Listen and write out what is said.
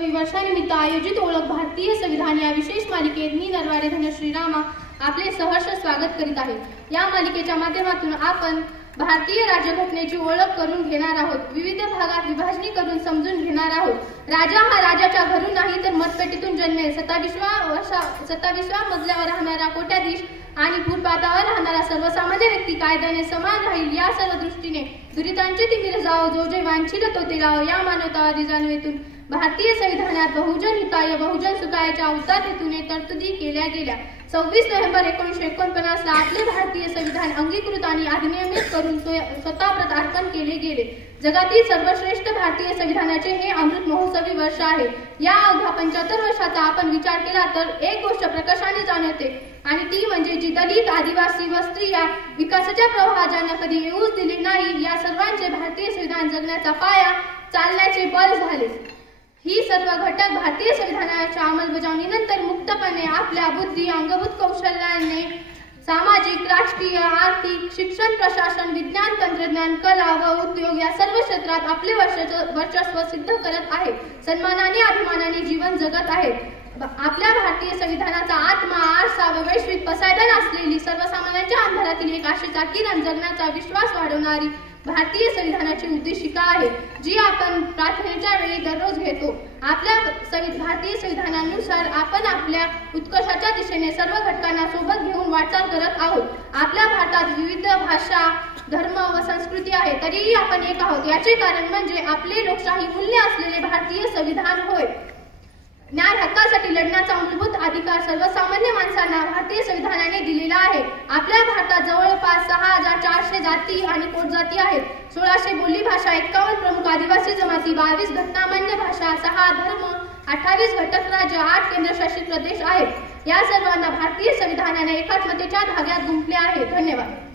महोत्सवी वर्षानिमित्त आयोजित ओळख भारतीय संविधान या विशेष मालिकेत मी नरवाडे धनश्री रामा आपले सहर्ष स्वागत करीत आहे। या मालिकेच्या माध्यमातून आपण भारतीय राज्यघटनेची ओळख करून घेणार आहोत। विविध भागात विभाजणी करून समजून घेणार आहोत। राजा हा राजाच्या घरून नाही तर मतपेटीतून जन्मेल। 27व्या मजल्यावर राहणारा कोट्याधीश आणि फुटपाथावर राहणारा सर्वसामान्य व्यक्ती कायद्याने समान राहील। या सर्व दृष्टीने दुरितांचे तिमिर जावो, जो जे वांछिल तो ते लावो। या मानवतावादी जाणीवेतून भारतीय संविधानात बहुजन हिताय बहुजन सुखायच्या उदात्त हेतूने तरतुदी केल्या गेल्या। 26 नोव्हेंबर 1949 ला आपले भारतीय संविधान अंगीकृत आणि अधिनियमित करून स्वतः प्रतार्पण केले गेले। जगातील सर्वश्रेष्ठ भारतीय संविधानाचे हे अमृत महोत्सवी वर्ष आहे। या अवघ्या 75 वर्षाचा आपण विचार केला तर एक गोष्ट प्रकाशाने जाणवते आणि ती म्हणजे जी दलित, आदिवासी व स्त्रिया विकासाच्या प्रवाहात ज्यांना कधी येऊच दिले नाही, या सर्वांचे भारतीय संविधान जगण्याचा पाया चालण्याचे बळ झाले। ही सर्व घटक भारतीय संविधानाच्या अंमलबजावणीनंतर मुक्तपणे आपल्या बुद्धी, अंगभूत कौशल्याने सामाजिक, राजकीय, आर्थिक, शिक्षण, प्रशासन, विज्ञान, तंत्रज्ञान, कला व उद्योग या सर्व क्षेत्रात आपले वर्चस्व सिद्ध करत आहेत। सन्मानाने, अभिमानाने जीवन जगत आहेत। आपल्या भारतीय संविधानाचा आत्मा, आरसा व वैश्विक पसायदान असलेली सर्वसामान्यांच्या अंधारातील एक आशेचा किरण जगण्याचा विश्वास वाढवणारी भारतीय संविधानाची उद्देशिका आहे, जी आपण प्रार्थनेच्या वेळी दररोज घेतो। आपल्या भारतीय संविधानानुसार आपण आपल्या उत्कर्षाच्या दिशेने सर्व घटकांना सोबत घेऊन वाटचाल करत आहोत। आपल्या भारतात विविध भाषा, धर्म व संस्कृती आहे, तरीही आपण एक आहोत। याचे कारण म्हणजे आपले लोकशाही मूल्य असलेले भारतीय संविधान होय। न्याय हक्कासाठी लढण्याचा मूलभूत अधिकार सर्वसामान्य माणसांना भारतीय संविधानाने दिलेला आहे। आपल्या भारतात जवळपास 6400 जाती आणि पोटजाती आहेत। 1600 बोली भाषा, 51 प्रमुख आदिवासी जमाती, 22 घटनामान्य भाषा, 6 धर्म, 28 घटक राज्य, 8 केंद्रशासित प्रदेश आहेत। या सर्वांना भारतीय संविधानाने एकात्मतेच्या धाग्यात गुंफले आहे। धन्यवाद।